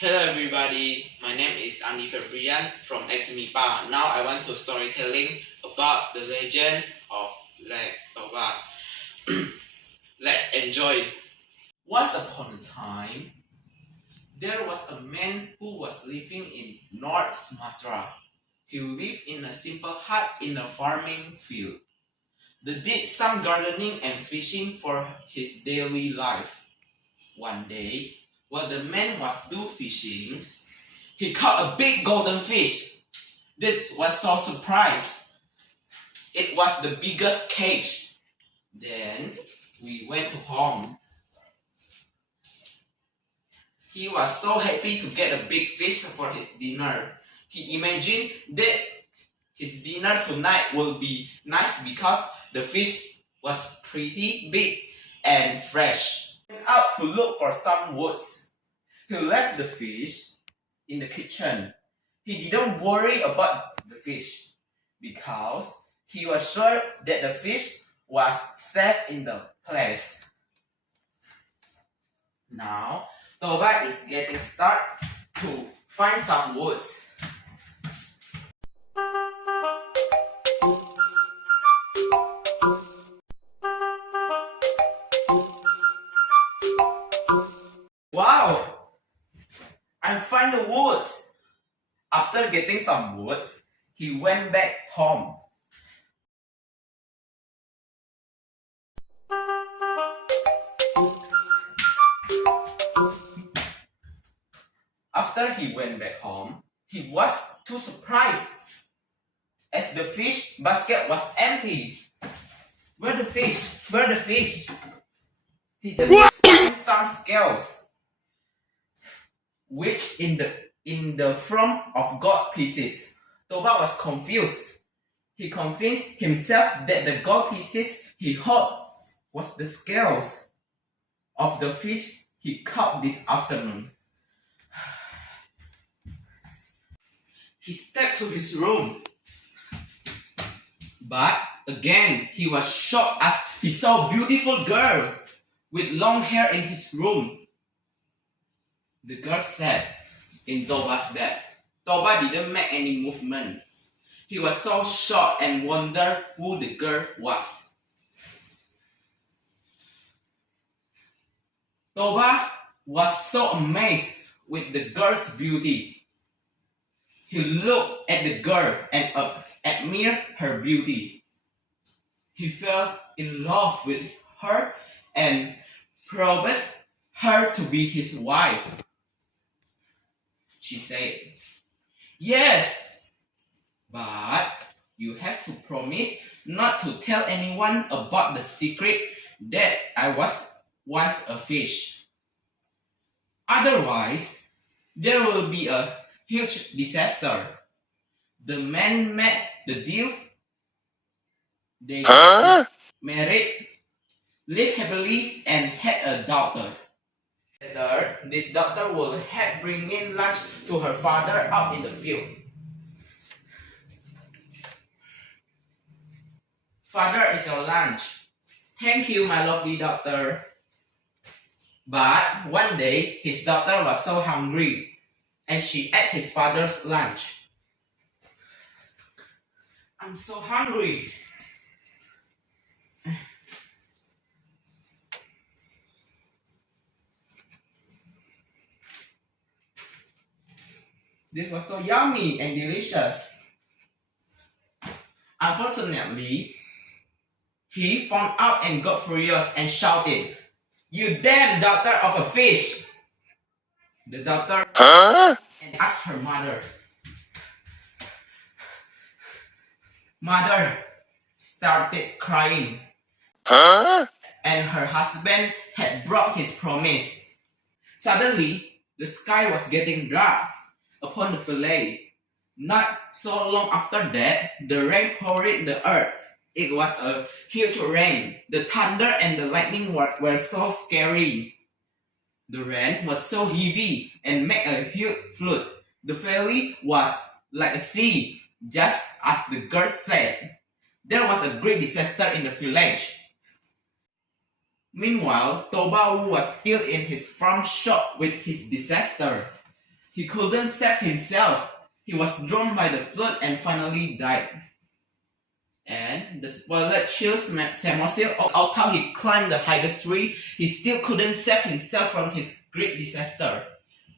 Hello everybody, my name is Andhie Febrien from XMIPA. Now I want to storytelling about the legend of Lake Toba. Let's enjoy. Once upon a time, there was a man who was living in North Sumatra. He lived in a simple hut in a farming field. They did some gardening and fishing for his daily life. One day, while the man was fishing, he caught a big golden fish. This was so surprised. It was the biggest catch. Then we went home. He was so happy to get a big fish for his dinner. He imagined that his dinner tonight will be nice because the fish was pretty big and fresh. He went out to look for some woods. He left the fish in the kitchen. He didn't worry about the fish because he was sure that the fish was safe in the place. Now, Toba is getting started to find some woods. Wow! I find the woods. After getting some woods, he went back home. After he went back home, he was too surprised as the fish basket was empty. Where the fish? Where the fish? He just found some scales, which in the form of gold pieces. Toba was confused. He convinced himself that the gold pieces he held was the scales of the fish he caught this afternoon. He stepped to his room. But again, he was shocked as he saw a beautiful girl with long hair in his room. The girl sat in Toba's bed. Toba didn't make any movement. He was so shocked and wondered who the girl was. Toba was so amazed with the girl's beauty. He looked at the girl and admired her beauty. He fell in love with her and promised her to be his wife. She said, "Yes, but you have to promise not to tell anyone about the secret that I was once a fish. Otherwise, there will be a huge disaster." The man made the deal. They married, lived happily, and had a daughter. Later, this daughter will help bring in lunch to her father out in the field. "Father, is your lunch." "Thank you, my lovely daughter." But one day, his daughter was so hungry, and she ate his father's lunch. "I'm so hungry." This was so yummy and delicious. Unfortunately, he found out and got furious and shouted, "You damn daughter of a fish!" The daughter and asked her mother. Mother started crying, and her husband had broke his promise. Suddenly, the sky was getting dark upon the valley. Not so long after that, the rain poured the earth. It was a huge rain. The thunder and the lightning were so scary. The rain was so heavy and made a huge flood. The valley was like a sea, just as the girl said. There was a great disaster in the village. Meanwhile, Toba was still in his farm shop with his disaster. He couldn't save himself. He was drowned by the flood and finally died. And the spoiler chills Samosil, although he climbed the highest tree, he still couldn't save himself from his great disaster.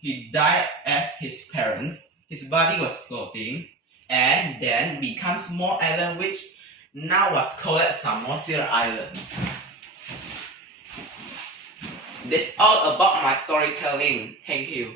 He died as his parents. His body was floating, and then became small island which now was called Samosil Island. That's all about my storytelling. Thank you.